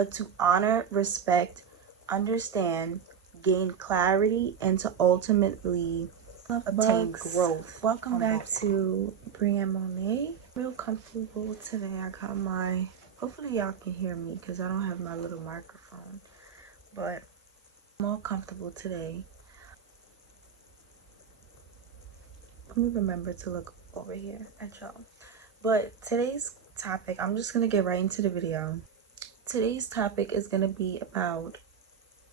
but to honor, respect, understand, gain clarity, and to ultimately obtain growth. Welcome back to Breeannmonay. Real comfortable today. I got my, hopefully y'all can hear me because I don't have my little microphone, but I'm all comfortable today. Let me remember to look over here at y'all. But today's topic, I'm just gonna get right into the video. Today's topic is gonna be about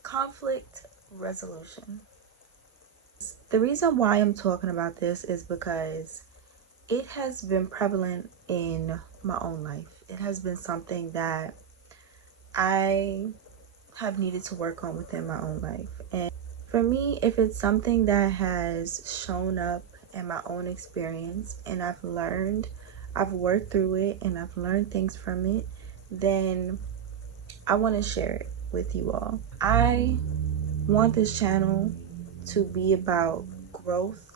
conflict resolution. The reason why I'm talking about this is because it has been prevalent in my own life. It has been something that I have needed to work on within my own life. And for me, if it's something that has shown up in my own experience and I've worked through it and I've learned things from it, then I want to share it with you all. I want this channel to be about growth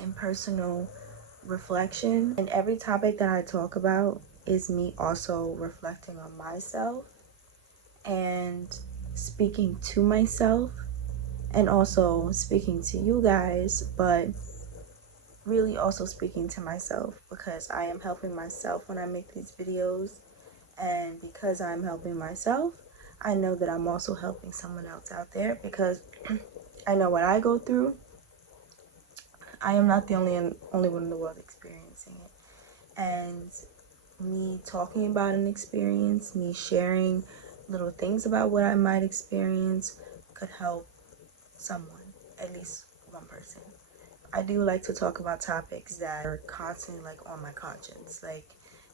and personal reflection, and every topic that I talk about is me also reflecting on myself and speaking to myself and also speaking to you guys, but really also speaking to myself because I am helping myself when I make these videos. And because I'm helping myself, I know that I'm also helping someone else out there because I know what I go through. I am not the only one in the world experiencing it. And me talking about an experience, me sharing little things about what I might experience could help someone, at least one person. I do like to talk about topics that are constantly like on my conscience, like,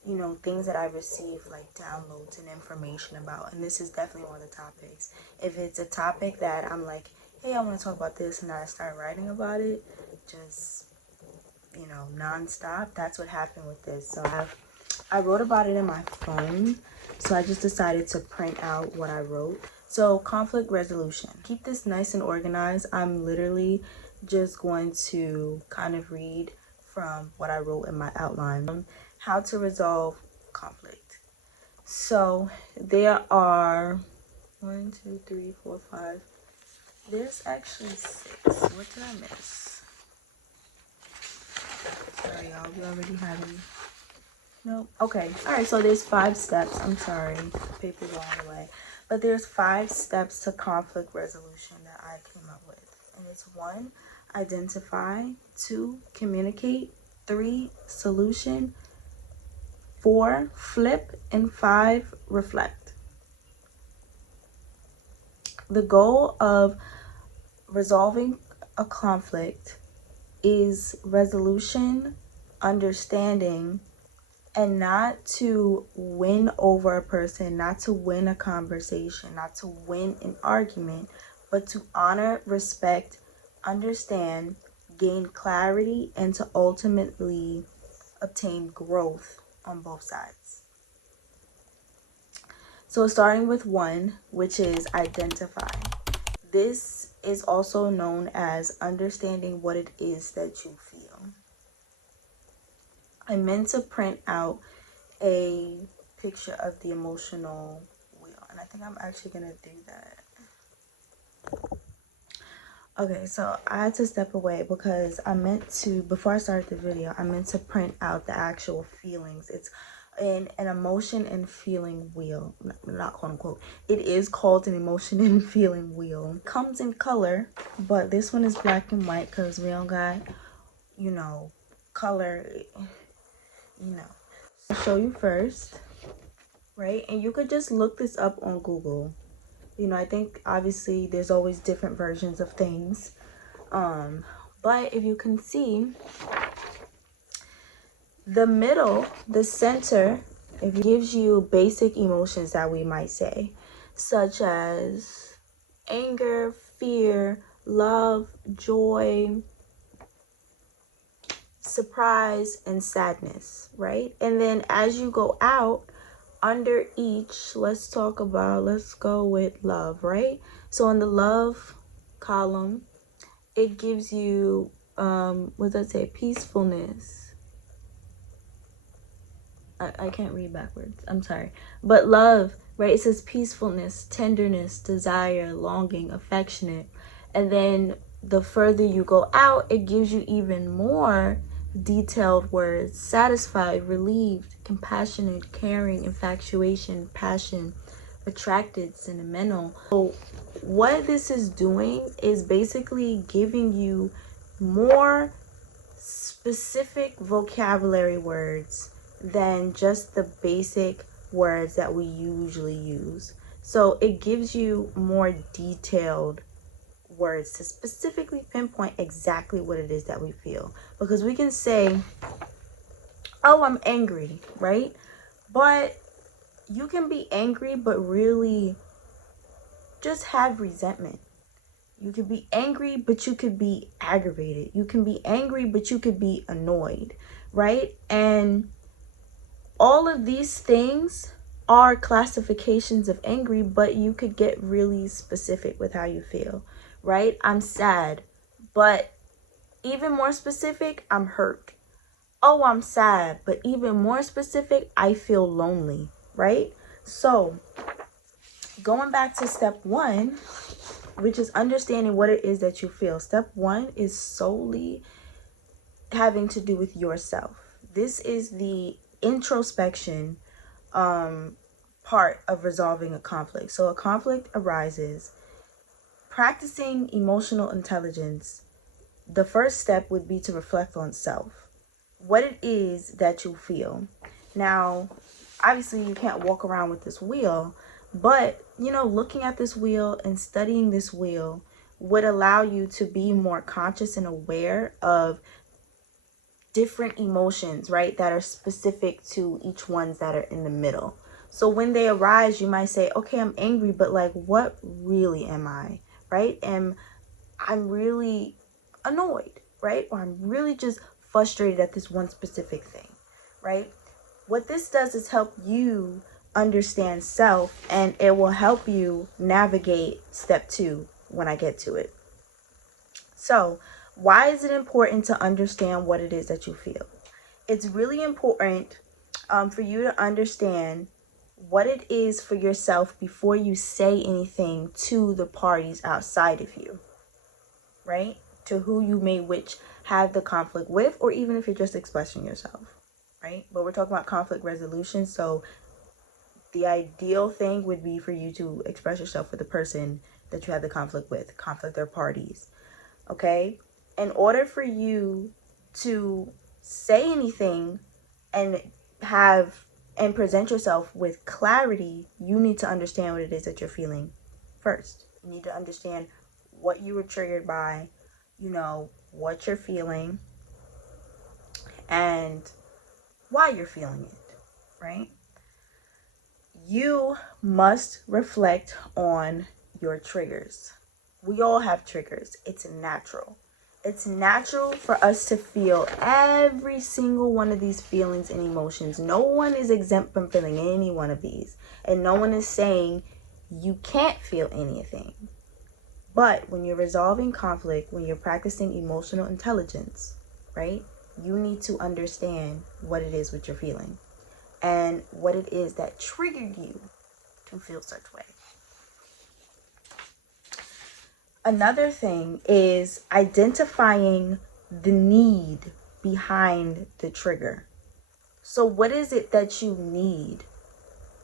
you know, things that I receive like downloads and information about, and this is definitely one of the topics. If it's a topic that I'm like, hey, I want to talk about this, and I start writing about it, just, you know, non-stop, that's what happened with this. So I wrote about it in my phone, so I just decided to print out what I wrote. So conflict resolution, keep this nice and organized. I'm literally just going to kind of read from what I wrote in my outline. How to resolve conflict. So there are 1, 2, 3, 4, 5. There's actually 6. What did I miss? Sorry, y'all. We already have it. Nope. Okay. All right. So there's 5 steps. I'm sorry. Paper's all the way. But there's 5 steps to conflict resolution that I came up with. And it's 1, identify. 2, communicate. 3, solution. 4, flip. And 5, reflect. The goal of resolving a conflict is resolution, understanding, and not to win over a person, not to win a conversation, not to win an argument, but to honor, respect, understand, gain clarity, and to ultimately obtain growth on both sides. So starting with 1, which is identify. This is also known as understanding what it is that you feel. I meant to print out a picture of the emotional wheel, and I think I'm actually gonna do that. Okay, so I had to step away because I meant to, before I started the video, I meant to print out the actual feelings. It's an emotion and feeling wheel, not quote unquote. It is called an emotion and feeling wheel. It comes in color, but this one is black and white because we don't got, you know, color, you know. I'll show you first, right? And you could just look this up on Google. You know, I think obviously there's always different versions of things. But if you can see, the middle, the center, it gives you basic emotions that we might say, such as anger, fear, love, joy, surprise, and sadness, right? And then as you go out, under each, let's go with love, right? So in the love column, it gives you, what does that say? Peacefulness. I can't read backwards. I'm sorry. But love, right? It says peacefulness, tenderness, desire, longing, affectionate. And then the further you go out, it gives you even more detailed words: satisfied, relieved, compassionate, caring, infatuation, passion, attracted, sentimental. So what this is doing is basically giving you more specific vocabulary words than just the basic words that we usually use. So it gives you more detailed words to specifically pinpoint exactly what it is that we feel. Because we can say, oh, I'm angry, right? But you can be angry, but really just have resentment. You could be angry, but you could be aggravated. You can be angry, but you could be annoyed, right? And all of these things are classifications of angry, but you could get really specific with how you feel, right? I'm sad, but even more specific, I'm hurt. Oh, I'm sad, but even more specific, I feel lonely, right? So going back to step one, which is understanding what it is that you feel. Step one is solely having to do with yourself. This is the introspection part of resolving a conflict. So a conflict arises. Practicing emotional intelligence, the first step would be to reflect on self. What it is that you feel. Now, obviously you can't walk around with this wheel, but looking at this wheel and studying this wheel would allow you to be more conscious and aware of different emotions, right, that are specific to each ones that are in the middle. So when they arise, you might say, okay, I'm angry, but like, what really am I, right? And I'm really annoyed, right? Or I'm really just frustrated at this one specific thing, right? What this does is help you understand self, and it will help you navigate step two when I get to it. So, why is it important to understand what it is that you feel? It's really important for you to understand what it is for yourself before you say anything to the parties outside of you, right? To who you may which have the conflict with, or even if you're just expressing yourself, right? But we're talking about conflict resolution. So the ideal thing would be for you to express yourself with the person that you have the conflict with, conflict or parties, okay? In order for you to say anything and present yourself with clarity, you need to understand what it is that you're feeling first. You need to understand what you were triggered by, what you're feeling, and why you're feeling it, right? You must reflect on your triggers. We all have triggers. It's natural. It's natural for us to feel every single one of these feelings and emotions. No one is exempt from feeling any one of these. And no one is saying you can't feel anything. But when you're resolving conflict, when you're practicing emotional intelligence, right, you need to understand what it is what you're feeling and what it is that triggered you to feel such way. Another thing is identifying the need behind the trigger. So what is it that you need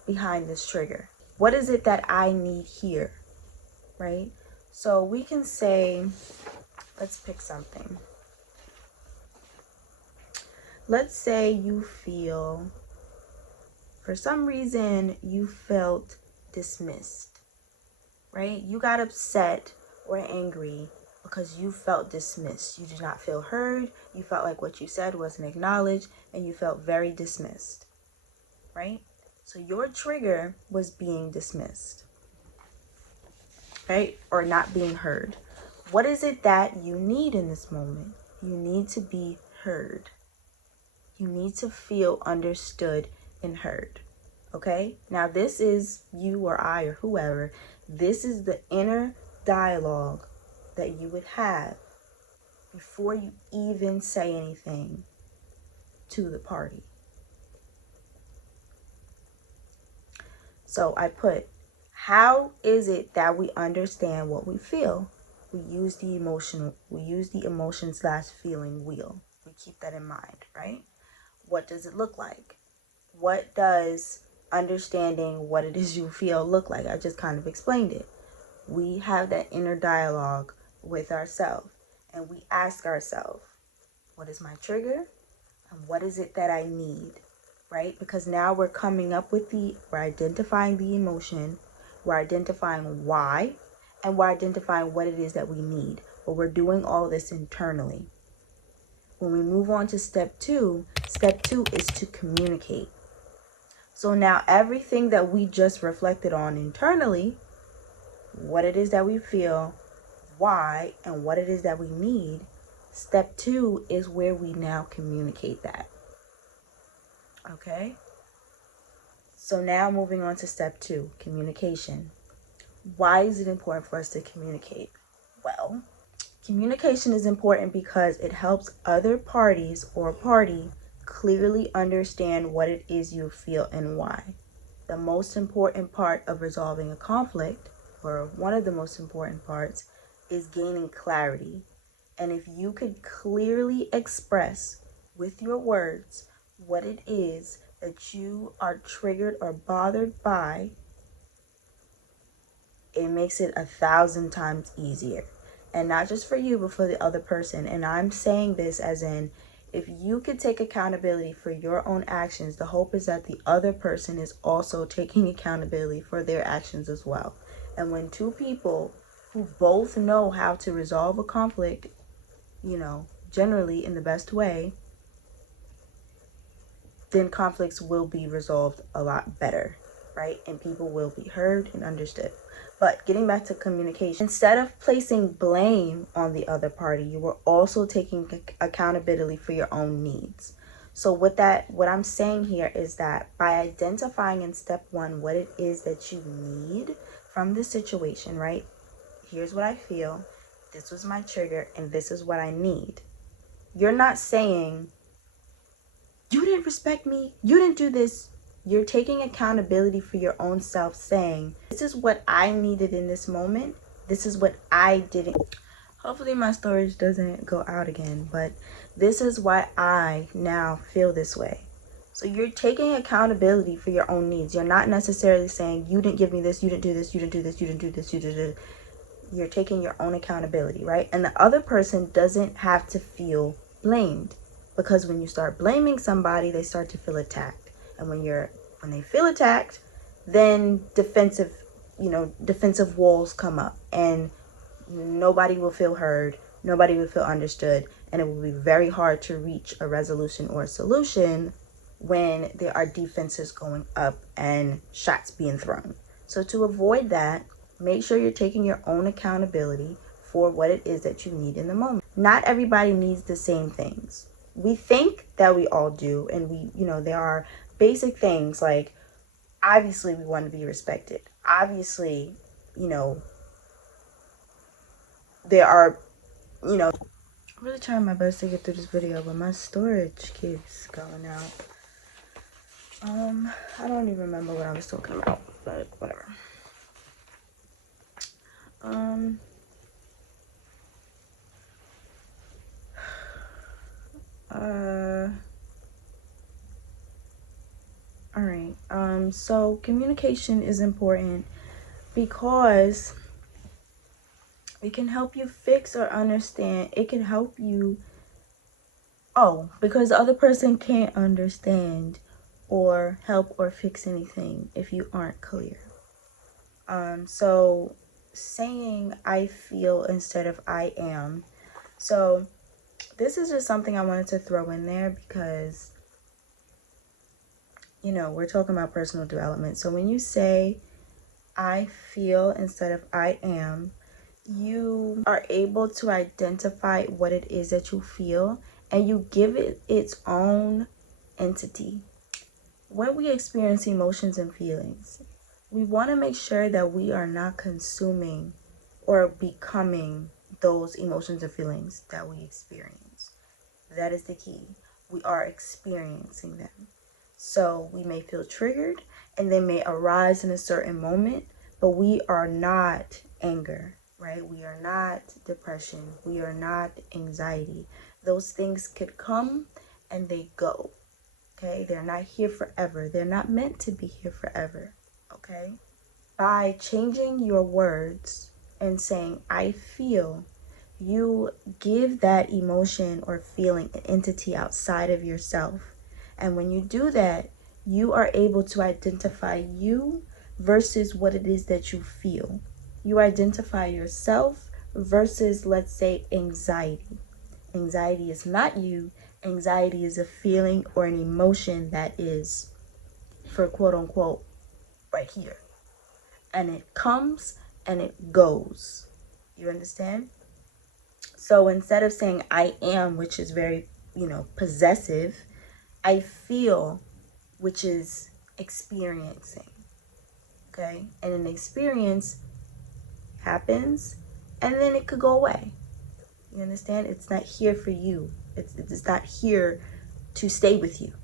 behind this trigger? What is it that I need here, right? So we can say, let's pick something. Let's say you feel, for some reason, you felt dismissed, right? You got upset or angry because you felt dismissed. You did not feel heard. You felt like what you said wasn't acknowledged, and you felt very dismissed, right? So your trigger was being dismissed, right? Or not being heard. What is it that you need in this moment? You need to be heard. You need to feel understood and heard. Okay? Now this is you or I or whoever. This is the inner dialogue that you would have before you even say anything to the party. So I put, how is it that we understand what we feel? We use the emotion slash feeling wheel. We keep that in mind, right? What does it look like? What does understanding what it is you feel look like? I just kind of explained it. We have that inner dialogue with ourselves, and we ask ourselves, what is my trigger? And what is it that I need? Right? Because now we're identifying the emotion, we're identifying why, and we're identifying what it is that we need. But we're doing all this internally. When we move on to step two is to communicate. So now everything that we just reflected on internally, what it is that we feel, why, and what it is that we need, step two is where we now communicate that. Okay? So now moving on to step two, communication. Why is it important for us to communicate? Well, communication is important because it helps other parties or party clearly understand what it is you feel and why. The most important part of resolving a conflict, or one of the most important parts, is gaining clarity. And if you could clearly express with your words what it is that you are triggered or bothered by, it makes it 1,000 times easier. And not just for you, but for the other person. And I'm saying this as in, if you could take accountability for your own actions, the hope is that the other person is also taking accountability for their actions as well. And when two people who both know how to resolve a conflict, generally in the best way, then conflicts will be resolved a lot better, right? And people will be heard and understood. But getting back to communication, instead of placing blame on the other party, you were also taking accountability for your own needs. So what I'm saying here is that by identifying in step one what it is that you need from the situation, right? Here's what I feel, this was my trigger, and this is what I need. You're not saying, you didn't respect me, you didn't do this. You're taking accountability for your own self, saying, this is what I needed in this moment. This is what I didn't. Hopefully my storage doesn't go out again, but this is why I now feel this way. So you're taking accountability for your own needs. You're not necessarily saying, you didn't give me this, you didn't do this, you didn't do this, you didn't do this, you did it. You're taking your own accountability, right? And the other person doesn't have to feel blamed. Because when you start blaming somebody, they start to feel attacked. And when they feel attacked, then defensive walls come up, and nobody will feel heard, nobody will feel understood, and it will be very hard to reach a resolution or a solution when there are defenses going up and shots being thrown. So to avoid that, make sure you're taking your own accountability for what it is that you need in the moment. Not everybody needs the same things. We think that we all do, and there are basic things like, obviously we want to be respected. Obviously, there are, I'm really trying my best to get through this video, but my storage keeps going out. I don't even remember what I was talking about, but whatever. All right. So communication is important because it can help you fix or understand. It can help you. Because the other person can't understand or help or fix anything if you aren't clear. So saying I feel instead of I am. So this is just something I wanted to throw in there because, we're talking about personal development. So when you say I feel instead of I am, you are able to identify what it is that you feel, and you give it its own entity. When we experience emotions and feelings, we want to make sure that we are not consuming or becoming those emotions and feelings that we experience. That is the key. We are experiencing them. So we may feel triggered and they may arise in a certain moment, but we are not anger, right? We are not depression. We are not anxiety. Those things could come and they go, okay? They're not here forever. They're not meant to be here forever, okay? By changing your words and saying, I feel, you give that emotion or feeling an entity outside of yourself. And when you do that, you are able to identify you versus what it is that you feel. You identify yourself versus, let's say, anxiety. Anxiety is not you. Anxiety is a feeling or an emotion that is, for quote unquote, right here. And it comes and it goes. You understand? So instead of saying I am, which is very, possessive, I feel, which is experiencing. Okay? And an experience happens and then it could go away. You understand? It's not here for you. It's not here to stay with you.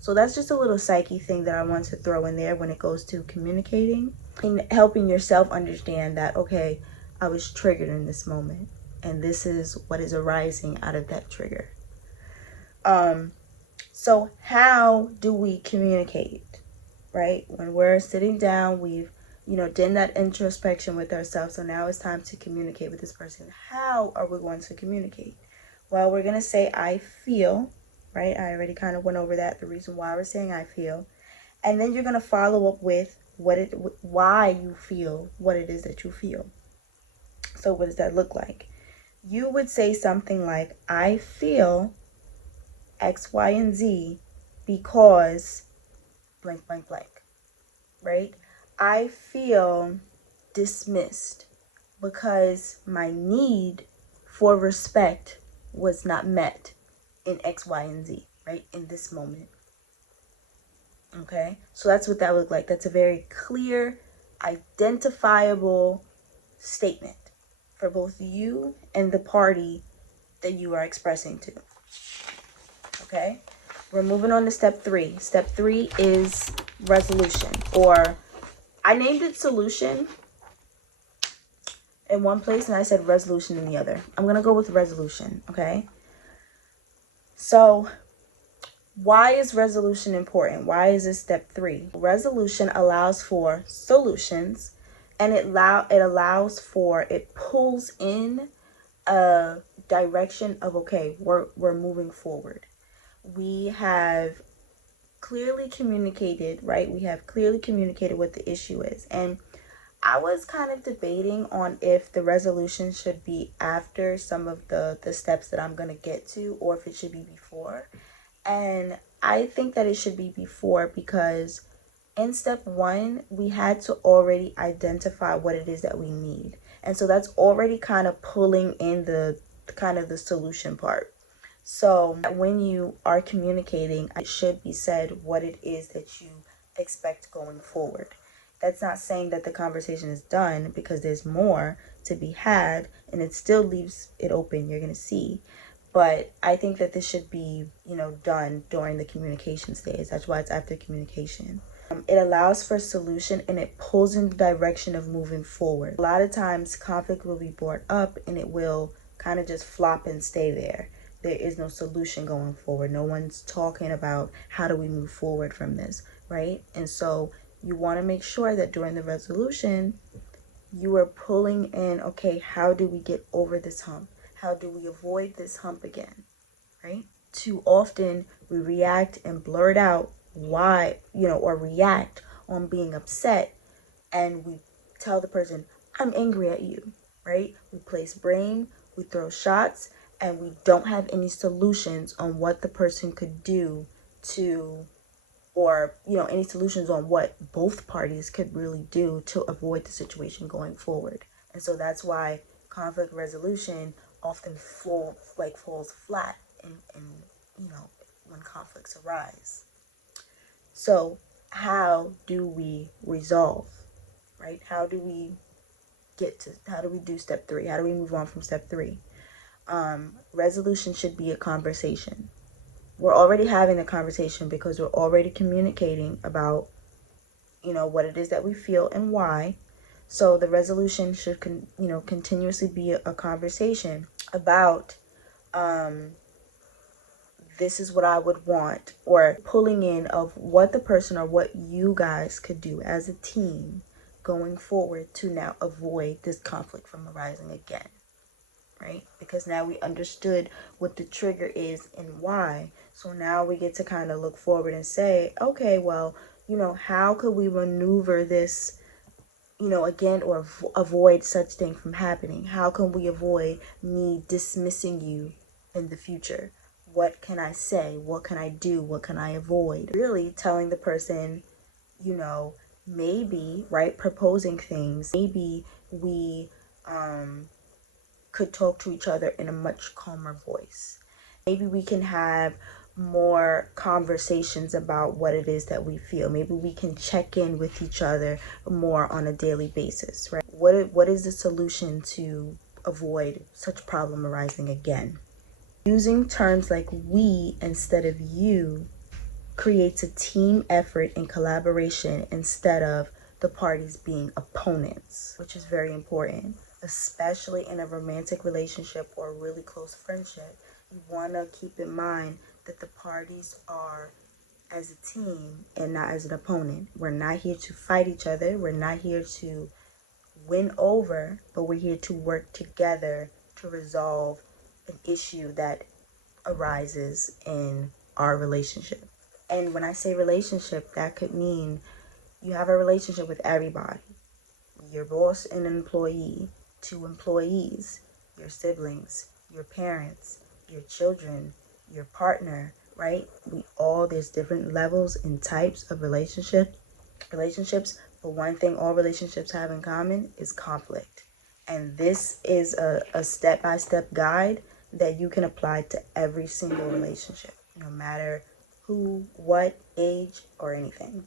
So that's just a little psyche thing that I want to throw in there when it goes to communicating and helping yourself understand that, okay, I was triggered in this moment and this is what is arising out of that trigger. So how do we communicate, right? When we're sitting down, we've, done that introspection with ourselves. So now it's time to communicate with this person. How are we going to communicate? Well, we're going to say, I feel, right? I already kind of went over that, the reason why we're saying I feel. And then you're going to follow up with why you feel what it is that you feel. So what does that look like? You would say something like, I feel X, Y, and Z because blank, blank, blank, right? I feel dismissed because my need for respect was not met in X, Y, and Z, right? In this moment. Okay? So that's what that looked like. That's a very clear, identifiable statement for both you and the party that you are expressing to. Okay? We're moving on to step 3. Step 3 is resolution, or I named it solution in one place and I said resolution in the other. I'm going to go with resolution, okay? So why is resolution important? Why is this step 3? Resolution allows for solutions, and it pulls in a direction of, okay, we're moving forward. We have clearly communicated, right? We have clearly communicated what the issue is. And I was kind of debating on if the resolution should be after some of the steps that I'm going to get to, or if it should be before. And I think that it should be before, because in step 1, we had to already identify what it is that we need. And so that's already kind of pulling in the solution part. So when you are communicating, it should be said what it is that you expect going forward. That's not saying that the conversation is done, because there's more to be had and it still leaves it open. You're going to see. But I think that this should be, done during the communication stage. That's why it's after communication. It allows for solution and it pulls in the direction of moving forward. A lot of times conflict will be brought up and it will kind of just flop and stay there. There is no solution going forward. No one's talking about how do we move forward from this, right? And so you want to make sure that during the resolution, you are pulling in, okay, how do we get over this hump? How do we avoid this hump again, right? Too often we react and blurt out why, or react on being upset, and we tell the person, I'm angry at you, right? We place blame, we throw shots, and we don't have any solutions on what the person could do to, or, any solutions on what both parties could really do to avoid the situation going forward. And so that's why conflict resolution often falls flat in when conflicts arise. So how do we resolve, right? How do we do step 3? How do we move on from step 3? Resolution should be a conversation. we're already having a conversation because we're already communicating about, what it is that we feel and why. So the resolution should, continuously be a conversation about, this is what I would want, or pulling in of what the person or what you guys could do as a team going forward to now avoid this conflict from arising again, right? Because now we understood what the trigger is and why. So now we get to kind of look forward and say, okay, well, how could we maneuver this, again, or avoid such thing from happening? How can we avoid me dismissing you in the future? What can I say? What can I do? What can I avoid? Really telling the person, maybe, right, proposing things. Maybe we could talk to each other in a much calmer voice. Maybe we can have more conversations about what it is that we feel. Maybe we can check in with each other more on a daily basis, right? What is the solution to avoid such problem arising again? Using terms like we instead of you creates a team effort and collaboration instead of the parties being opponents, which is very important, especially in a romantic relationship or a really close friendship. You want to keep in mind that the parties are as a team and not as an opponent. We're not here to fight each other. We're not here to win over, but we're here to work together to resolve an issue that arises in our relationship. And when I say relationship, that could mean you have a relationship with everybody. Your boss and an employee, two employees, your siblings, your parents, your children, your partner, right? There's different levels and types of relationships, but one thing all relationships have in common is conflict. And this is a step-by-step guide that you can apply to every single relationship, no matter who, what, age, or anything.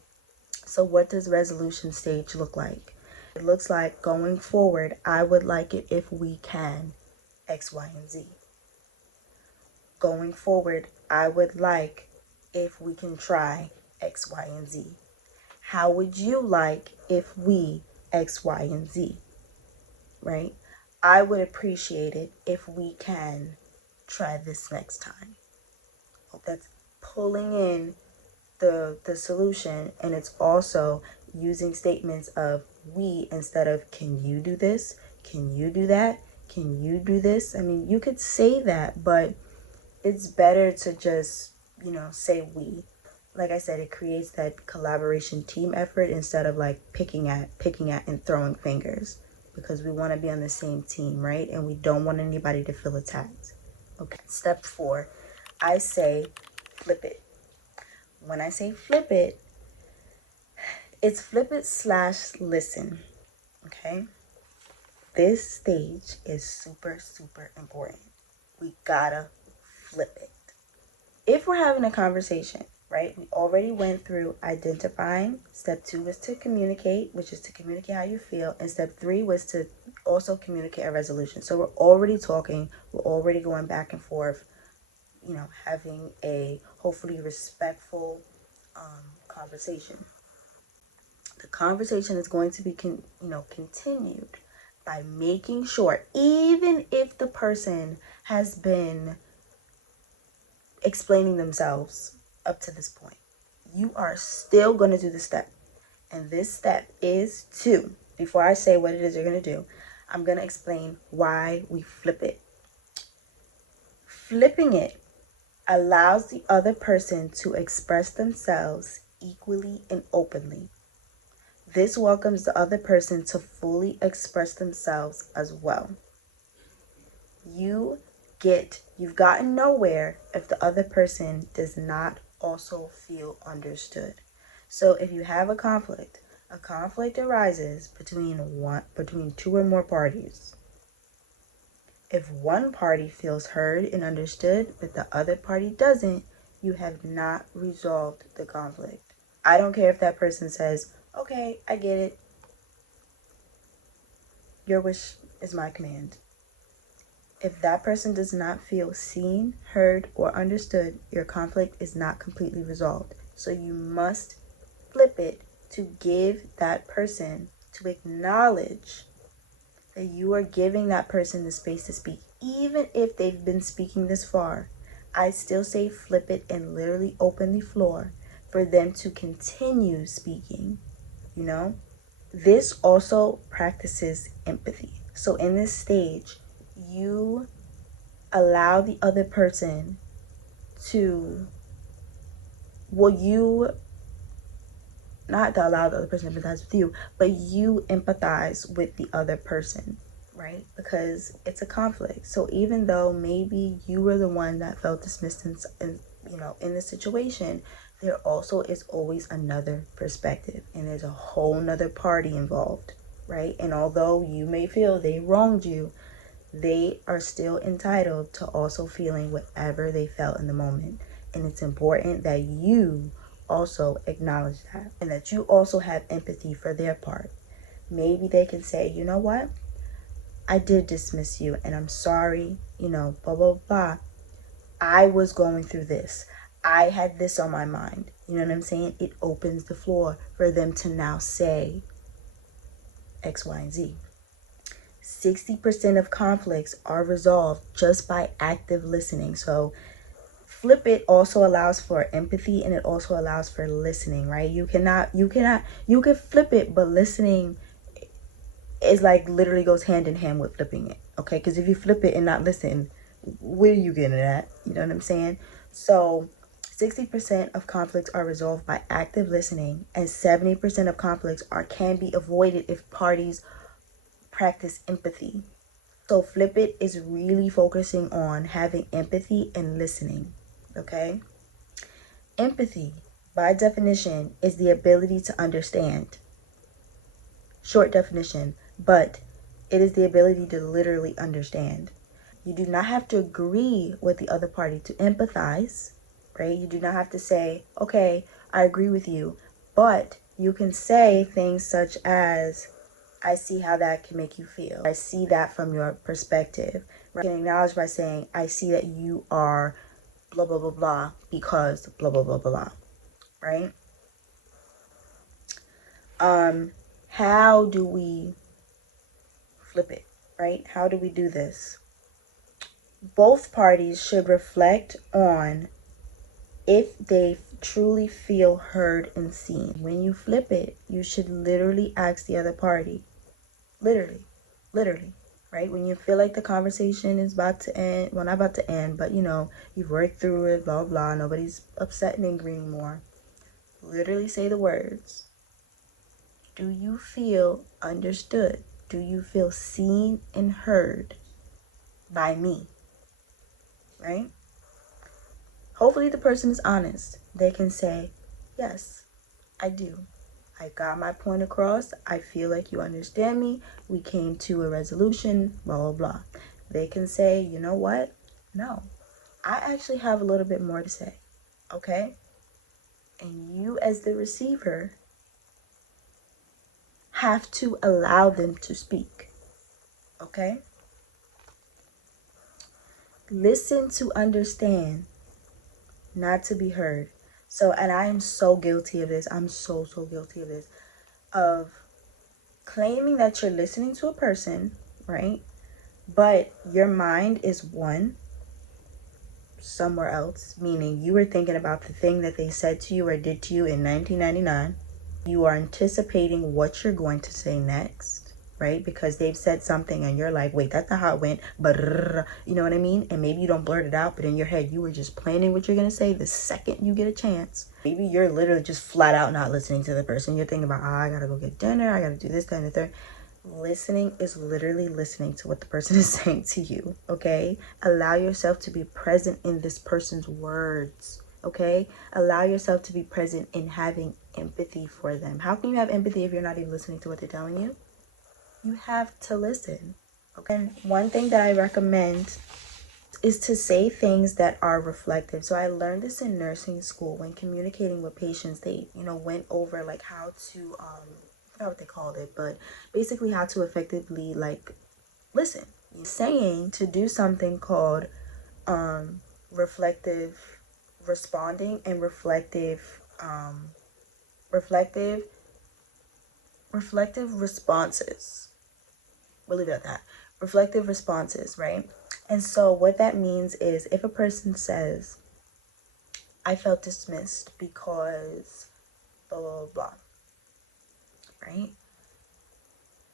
So what does resolution stage look like? It looks like, going forward, I would like it if we can X, Y, and Z. Going forward, I would like if we can try X, Y, and Z. How would you like if we X, Y, and Z? Right? I would appreciate it if we can try this next time. That's pulling in the solution, and it's also using statements of we instead of can you do this? Can you do that? Can you do this? I mean, you could say that, but it's better to just, say we. Like I said, it creates that collaboration team effort instead of like picking at and throwing fingers, because we want to be on the same team, right? And we don't want anybody to feel attacked. Okay. Step 4, I say flip it. When I say flip it, it's flip it / listen. Okay. This stage is super, super important. We gotta flip it. If we're having a conversation, right, we already went through identifying. Step 2 was to communicate, which is to communicate how you feel. And step 3 was to also communicate a resolution. So we're already talking, we're already going back and forth, having a hopefully respectful conversation. The conversation is going to be, continued by making sure, even if the person has been explaining themselves up to this point, you are still going to do the step. And this step is to, before I say what it is you're going to do, I'm going to explain why we flip it. Flipping it allows the other person to express themselves equally and openly. This welcomes the other person to fully express themselves as well. You've gotten nowhere if the other person does not also feel understood. So if you have a conflict arises between two or more parties. If one party feels heard and understood, but the other party doesn't, you have not resolved the conflict. I don't care if that person says, okay, I get it. Your wish is my command. If that person does not feel seen, heard, or understood, your conflict is not completely resolved. So you must flip it to give that person, to acknowledge that you are giving that person the space to speak. Even if they've been speaking this far, I still say flip it and literally open the floor for them to continue speaking, you know? This also practices empathy. So in this stage, you allow the other person to, well, you, not to allow the other person to empathize with you, but you empathize with the other person, right? Because it's a conflict. So even though maybe you were the one that felt dismissed in the situation, there also is always another perspective, and there's a whole nother party involved, right? And although you may feel they wronged you, they are still entitled to also feeling whatever they felt in the moment. And it's important that you also acknowledge that, and that you also have empathy for their part. Maybe they can say, you know what? I did dismiss you and I'm sorry, blah, blah, blah. I was going through this. I had this on my mind. You know what I'm saying? It opens the floor for them to now say X, Y, and Z. 60% of conflicts are resolved just by active listening. So flip it also allows for empathy, and it also allows for listening, right? You can flip it, but listening is like literally goes hand in hand with flipping it. Okay. Because if you flip it and not listen, where are you getting at? You know what I'm saying? So 60% of conflicts are resolved by active listening, and 70% of conflicts can be avoided if parties practice empathy. So flip it is really focusing on having empathy and listening, okay? Empathy, by definition, is the ability to understand. Short definition, but it is the ability to literally understand. You do not have to agree with the other party to empathize, right? You do not have to say, okay, I agree with you, but you can say things such as, I see how that can make you feel. I see that from your perspective. Right? You can acknowledge by saying, I see that you are blah, blah, blah, blah, because blah, blah, blah, blah, right? How do we flip it, right? How do we do this? Both parties should reflect on if they truly feel heard and seen. When you flip it, you should literally ask the other party, literally, right? When you feel like the conversation is about to end, well, not about to end, but you've worked through it, blah, blah, nobody's upset and angry anymore. Literally say the words. Do you feel understood? Do you feel seen and heard by me? Right? Hopefully the person is honest. They can say, yes, I do. I got my point across. I feel like you understand me. We came to a resolution, blah, blah, blah. They can say, you know what? No, I actually have a little bit more to say. Okay? And you, as the receiver, have to allow them to speak. Okay? Listen to understand, not to be heard. So, and I am so guilty of this. I'm so guilty of this. Of claiming that you're listening to a person, right? But your mind is somewhere else, meaning you were thinking about the thing that they said to you or did to you in 1999. You are anticipating what you're going to say next, right? Because they've said something and you're like, wait, that's not how it went, but you know what I mean? And maybe you don't blurt it out, but in your head, you were just planning what you're going to say the second you get a chance. Maybe you're literally just flat out not listening to the person. You're thinking about, I got to go get dinner. I got to do this, that, and the third. Listening is literally listening to what the person is saying to you, okay? Allow yourself to be present in this person's words, okay? Allow yourself to be present in having empathy for them. How can you have empathy if you're not even listening to what they're telling you? You have to listen, okay? And one thing that I recommend is to say things that are reflective. So I learned this in nursing school. When communicating with patients, they went over like how to I forgot what they called it, but basically how to effectively like listen, saying to do something called reflective responding and reflective responses. We'll leave it at that. Reflective responses, right? And so what that means is if a person says, I felt dismissed because blah, blah, blah, blah, right?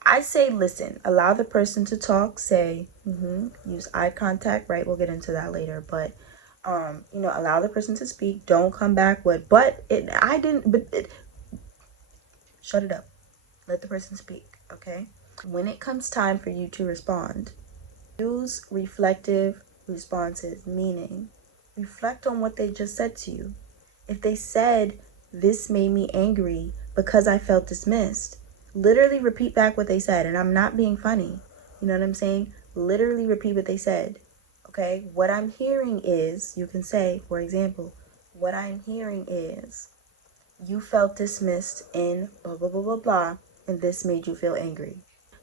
I say, listen, allow the person to talk, say, use eye contact, right? We'll get into that later, but, allow the person to speak. Don't come back with, shut it up. Let the person speak, okay? When it comes time for you to respond, use reflective responses, meaning reflect on what they just said to you. If they said, this made me angry because I felt dismissed, literally repeat back what they said. And I'm not being funny. You know what I'm saying? Literally repeat what they said. Okay? What I'm hearing is, you can say, for example, what I'm hearing is, you felt dismissed in blah, blah, blah, blah, blah, and this made you feel angry.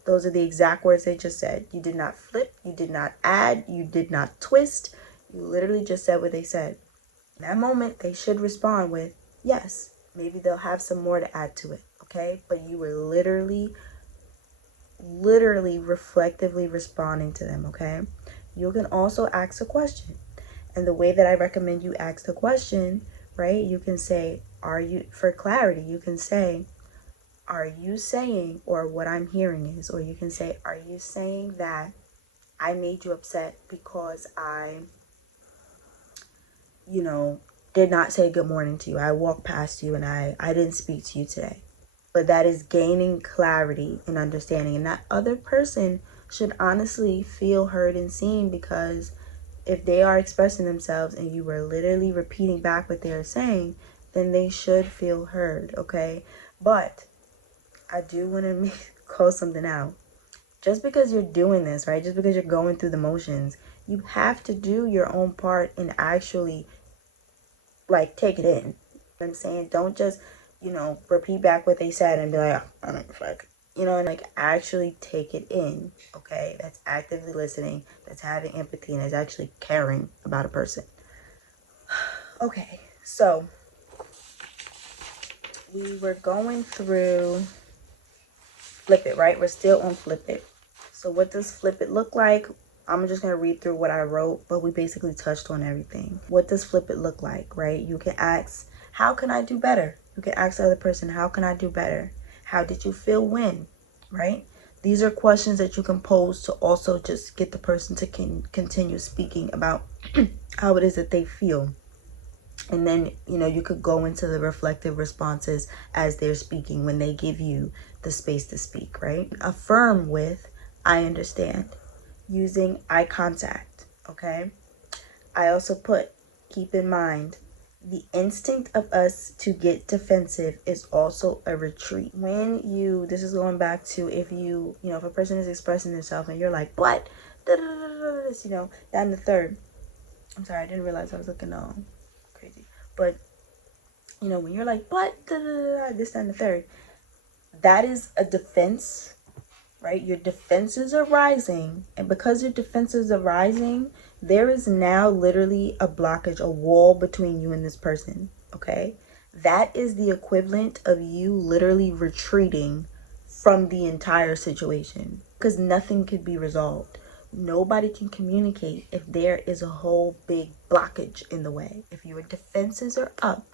Those are the exact words they just said. You did not flip, you did not add, you did not twist. You literally just said what they said. In that moment, they should respond with, yes. Maybe they'll have some more to add to it, okay? But you were literally reflectively responding to them, okay? You can also ask a question. And the way that I recommend you ask the question, right? You can say, for clarity, you can say, are you saying, or what I'm hearing is, or you can say, are you saying that I made you upset because I, did not say good morning to you. I walked past you and I didn't speak to you today. But that is gaining clarity and understanding. And that other person should honestly feel heard and seen, because if they are expressing themselves and you were literally repeating back what they're saying, then they should feel heard, okay? But I do want to call something out. Just because you're doing this, right? Just because you're going through the motions, you have to do your own part and actually take it in. You know what I'm saying? Don't just, repeat back what they said and be like, oh, I don't fuck. And actually take it in, okay? That's actively listening, that's having empathy, and that's actually caring about a person. Okay, so we were going through flip it, right? We're still on flip it. So what does flip it look like? I'm just going to read through what I wrote, but we basically touched on everything. What does flip it look like, right? You can ask, how can I do better? You can ask the other person, how can I do better? How did you feel when, right? These are questions that you can pose to also just get the person to continue speaking about how it is that they feel. And then, you could go into the reflective responses as they're speaking when they give you the space to speak, right? Affirm with, I understand, using eye contact, okay? I also put, keep in mind, the instinct of us to get defensive is also a retreat. This is going back to if a person is expressing themselves and you're like, what? That and the third. I'm sorry, I didn't realize I was looking crazy. But, when you're like, but, this, and the third, that is a defense, right? Your defenses are rising. And because your defenses are rising, there is now literally a blockage, a wall between you and this person, okay? That is the equivalent of you literally retreating from the entire situation, because nothing could be resolved. Nobody can communicate if there is a whole big blockage in the way. If your defenses are up,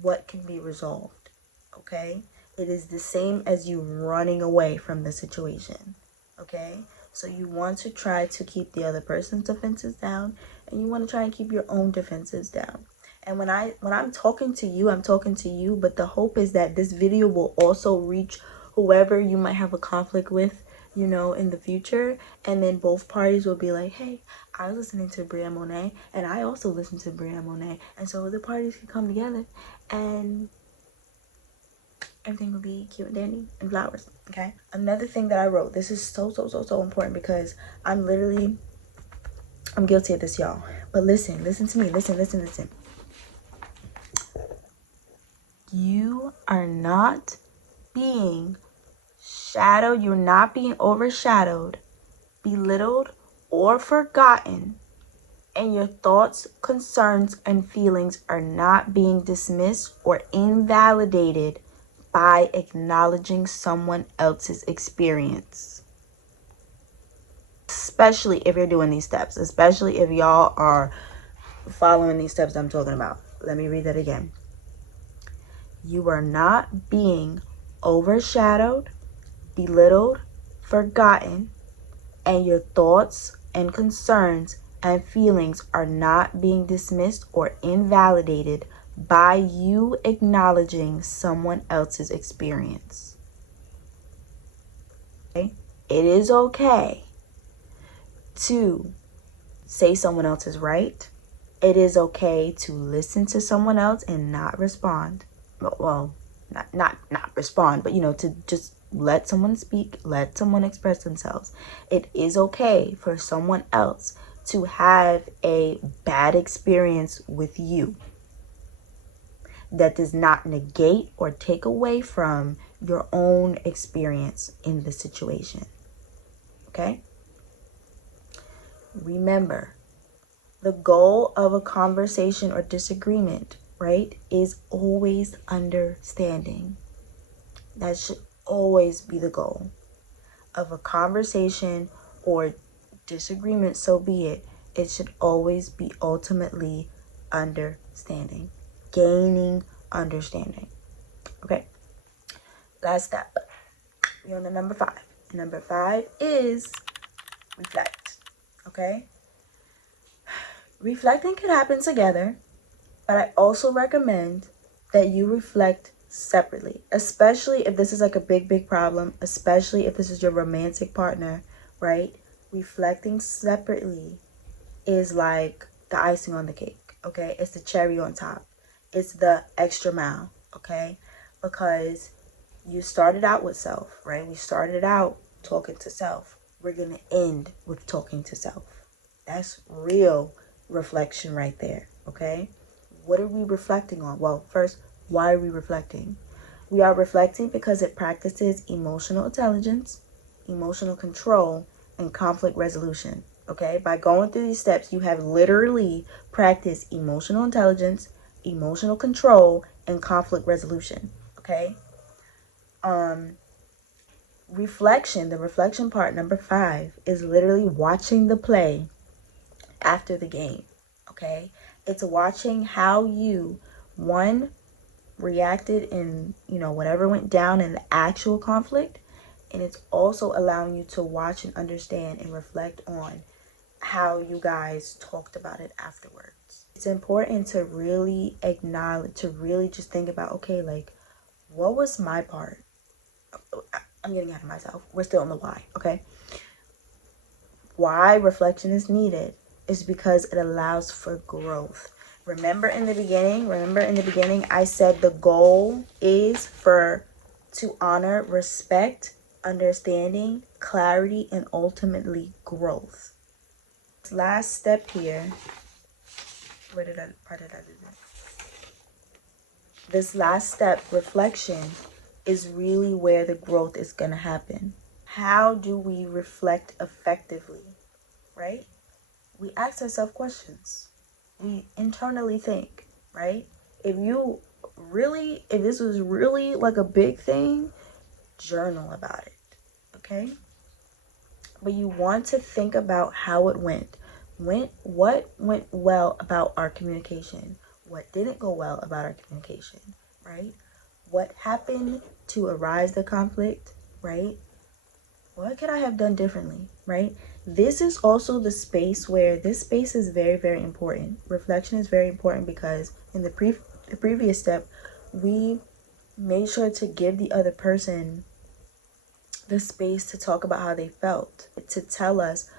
what can be resolved? Okay? It is the same as you running away from the situation. Okay? So you want to try to keep the other person's defenses down, and you want to try and keep your own defenses down. And when I'm talking to you, I'm talking to you, but the hope is that this video will also reach whoever you might have a conflict with, in the future. And then both parties will be like, hey, I was listening to Breeannmonay, and I also listened to Breeannmonay. And so the parties can come together and everything will be cute and dandy and flowers, okay? Another thing that I wrote, this is so important, because I'm guilty of this, y'all. But listen to me, listen. You are not being shadowed, you're not being overshadowed, belittled, or forgotten, and your thoughts, concerns, and feelings are not being dismissed or invalidated by acknowledging someone else's experience. Especially if you're doing these steps, especially if y'all are following these steps I'm talking about. Let me read that again. You are not being overshadowed, belittled, forgotten, and your thoughts and concerns and feelings are not being dismissed or invalidated by you acknowledging someone else's experience. Okay? It is okay to say someone else is right. It is okay to listen to someone else and not respond. Well, not respond, but to just let someone speak, let someone express themselves. It is okay for someone else to have a bad experience with you. That does not negate or take away from your own experience in the situation. Okay? Remember, the goal of a conversation or disagreement, right, is always understanding. That should always be the goal of a conversation or disagreement, so be it. It should always be ultimately understanding, gaining understanding. Okay, last step. We're on to number 5. Number 5 is reflect. Okay, reflecting can happen together, but I also recommend that you reflect separately, especially if this is like a big problem, especially if this is your romantic partner, right? Reflecting separately is like the icing on the cake, okay? It's the cherry on top. It's the extra mile, okay? Because you started out with self, right? We started out talking to self. We're going to end with talking to self. That's real reflection right there, okay? What are we reflecting on? Well, first, why are we reflecting? We are reflecting because it practices emotional intelligence, emotional control, and conflict resolution. Okay? By going through these steps, you have literally practiced emotional intelligence, emotional control, and conflict resolution. Okay? Reflection, the reflection part, number 5, is literally watching the play after the game. Okay? It's watching how you, one, reacted in, whatever went down in the actual conflict. And it's also allowing you to watch and understand and reflect on how you guys talked about it afterwards. It's important to really acknowledge, to really just think about, okay, like, what was my part? I'm getting ahead of myself. We're still on the why, okay? Why reflection is needed is because it allows for growth. Remember in the beginning, I said the goal is to honor, respect, understanding, clarity, and ultimately growth. Last step here. Where did I do that? This last step, reflection, is really where the growth is going to happen. How do we reflect effectively, right? We ask ourselves questions. We internally think, right? If this was really like a big thing, journal about it, okay? But you want to think about how it went. What went well about our communication? What didn't go well about our communication, right? What happened to arise the conflict, right? What could I have done differently, right? This is also the space where this space is very, very important. Reflection is very important because in the previous step, we made sure to give the other person the space to talk about how they felt, to tell us,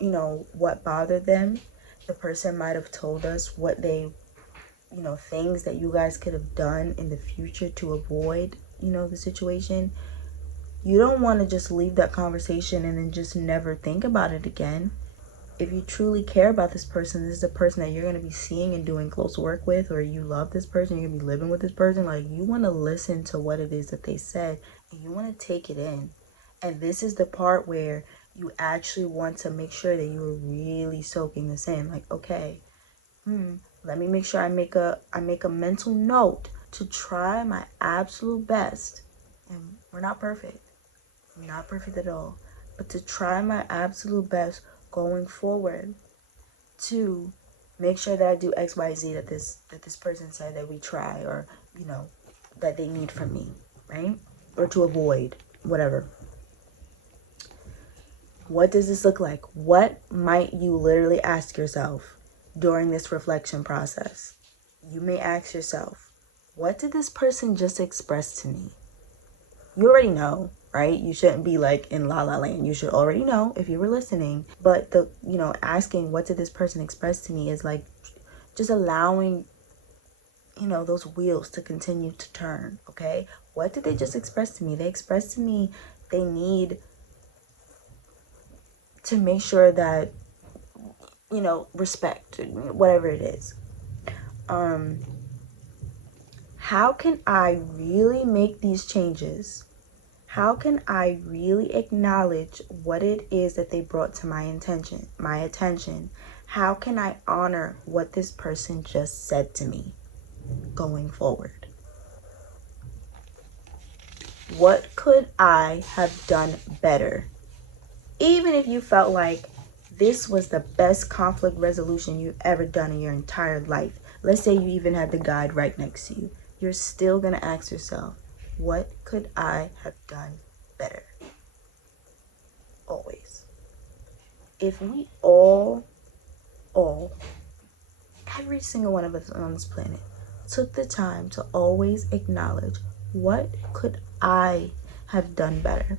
what bothered them. The person might have told us what they, things that you guys could have done in the future to avoid, the situation. You don't want to just leave that conversation and then just never think about it again. If you truly care about this person, this is the person that you're going to be seeing and doing close work with, or you love this person, you're going to be living with this person, like, you want to listen to what it is that they said and you want to take it in. And this is the part where You actually want to make sure that you are really soaking this in. Like, okay, let me make sure I make a mental note to try my absolute best. And we're not perfect. I'm not perfect at all. But to try my absolute best going forward to make sure that I do X, Y, Z that this person said that we try, or that they need from me, right? Or to avoid, whatever. What does this look like? What might you literally ask yourself during this reflection process? You may ask yourself, what did this person just express to me? You already know, right? You shouldn't be like in la la land. You should already know if you were listening. But asking what did this person express to me is like just allowing, those wheels to continue to turn, okay? What did they just express to me? They expressed to me they need to make sure that, respect, whatever it is. How can I really make these changes? How can I really acknowledge what it is that they brought to my attention? How can I honor what this person just said to me going forward? What could I have done better? Even if you felt like this was the best conflict resolution you've ever done in your entire life, let's say you even had the guide right next to you, you're still going to ask yourself, what could I have done better? Always. If we all, every single one of us on this planet took the time to always acknowledge, what could I have done better?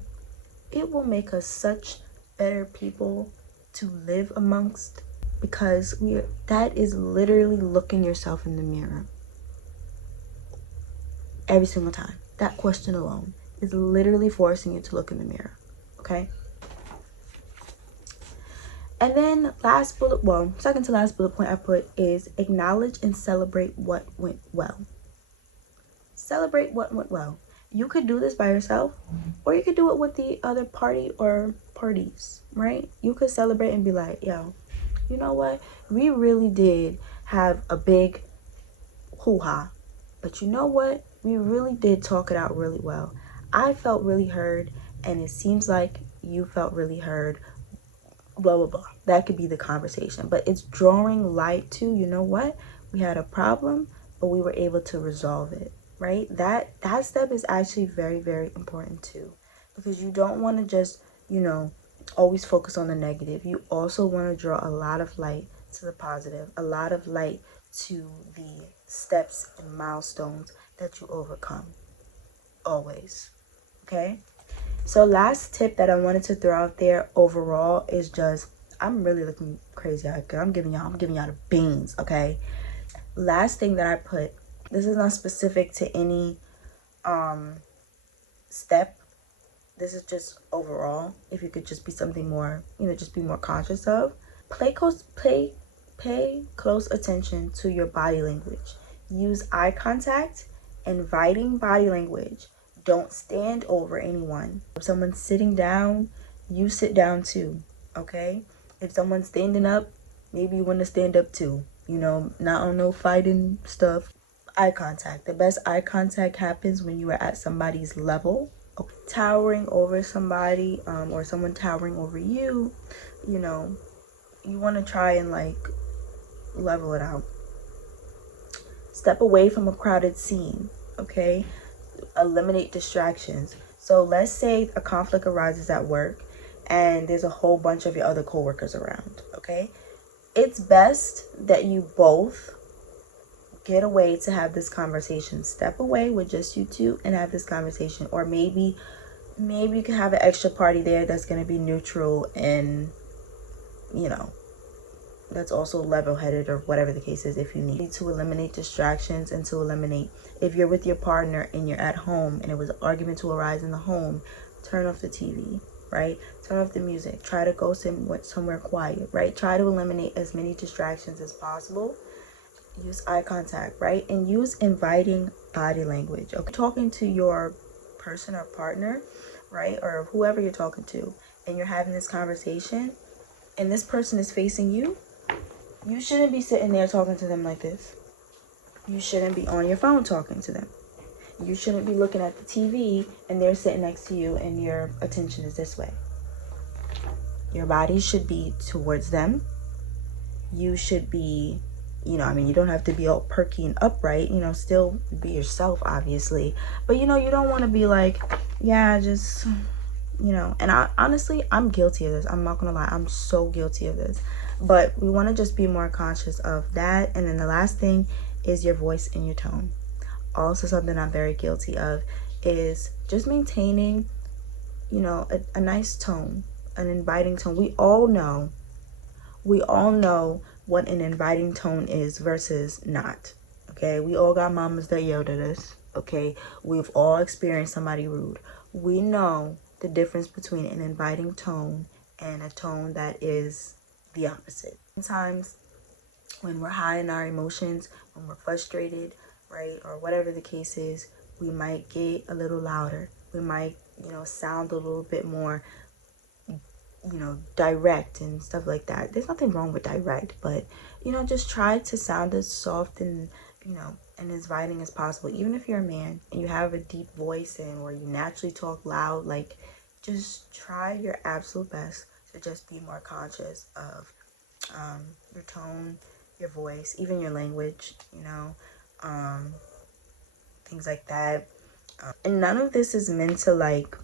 It will make us such better people to live amongst, because that is literally looking yourself in the mirror every single time. That question alone is literally forcing you to look in the mirror, okay? And then second to last bullet point I put is acknowledge and celebrate what went well. Celebrate what went well. You could do this by yourself, or you could do it with the other party or parties, right? You could celebrate and be like, yo, you know what? We really did have a big hoo-ha. But you know what? We really did talk it out really well. I felt really heard, and it seems like you felt really heard. Blah, blah, blah. That could be the conversation. But it's drawing light to, you know what? We had a problem, but we were able to resolve it, right? That step is actually very, very important too. Because you don't want to just, always focus on the negative. You also want to draw a lot of light to the positive, a lot of light to the steps and milestones that you overcome. Always. Okay? So last tip that I wanted to throw out there overall is just, I'm really looking crazy out here. I'm giving y'all the beans, okay? Last thing that I put, this is not specific to any step. This is just overall. If you could just be something more, just be more conscious of. Pay close attention to your body language. Use eye contact, inviting body language. Don't stand over anyone. If someone's sitting down, you sit down too, okay? If someone's standing up, maybe you want to stand up too. Not on no fighting stuff. Eye contact. The best eye contact happens when you are at somebody's level. Towering over somebody, or someone towering over you, you want to try and level it out. Step away from a crowded scene, okay? Eliminate distractions. So let's say a conflict arises at work and there's a whole bunch of your other coworkers around, okay? It's best that you both get away to have this conversation. Step away with just you two and have this conversation. Or maybe you can have an extra party there that's going to be neutral and, that's also level-headed, or whatever the case is. If you need to eliminate distractions and to eliminate, if you're with your partner and you're at home and it was an argument to arise in the home, turn off the TV, right? Turn off the music. Try to go somewhere quiet, right? Try to eliminate as many distractions as possible. Use eye contact, right? And use inviting body language. Okay, talking to your person or partner, right? Or whoever you're talking to, and you're having this conversation and this person is facing you, you shouldn't be sitting there talking to them like this. You shouldn't be on your phone talking to them. You shouldn't be looking at the TV and they're sitting next to you and your attention is this way. Your body should be towards them. You should be, you don't have to be all perky and upright, still be yourself, obviously. But, you don't want to be like, yeah, just, and honestly, I'm guilty of this. I'm not going to lie. I'm so guilty of this. But we want to just be more conscious of that. And then the last thing is your voice and your tone. Also something I'm very guilty of is just maintaining, a nice tone, an inviting tone. We all know what an inviting tone is versus not. Okay, we all got mamas that yelled at us. Okay, we've all experienced somebody rude. We know the difference between an inviting tone and a tone that is the opposite. Sometimes when we're high in our emotions, when we're frustrated, right, or whatever the case is, we might get a little louder. We might, sound a little bit more, direct and stuff like that. There's nothing wrong with direct, but, just try to sound as soft and, and as inviting as possible. Even if you're a man and you have a deep voice and or you naturally talk loud, like, just try your absolute best to just be more conscious of your tone, your voice, even your language, things like that. And none of this is meant to, like,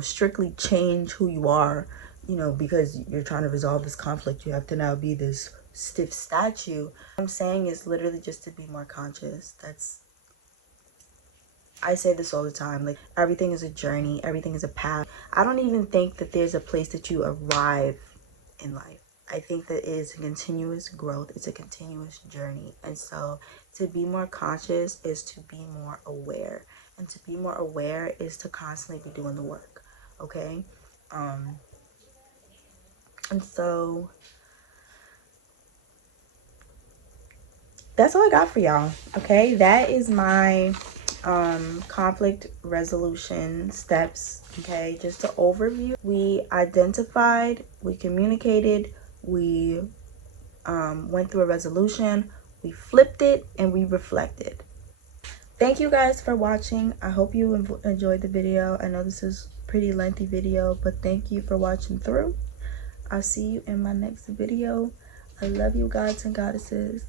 strictly change who you are, because you're trying to resolve this conflict. You have to now be this stiff statue. What I'm saying is literally just to be more conscious. I say this all the time, like, everything is a journey, everything is a path. I don't even think that there's a place that you arrive in life. I think that it is a continuous growth. It's a continuous journey. And so to be more conscious is to be more aware. And to be more aware is to constantly be doing the work. Okay? And so that's all I got for y'all. Okay? That is my conflict resolution steps. Okay? Just to overview. We identified, we communicated, we went through a resolution, we flipped it, and we reflected. Thank you guys for watching. I hope you enjoyed the video. I know this is a pretty lengthy video, but thank you for watching through. I'll see you in my next video. I love you, gods and goddesses.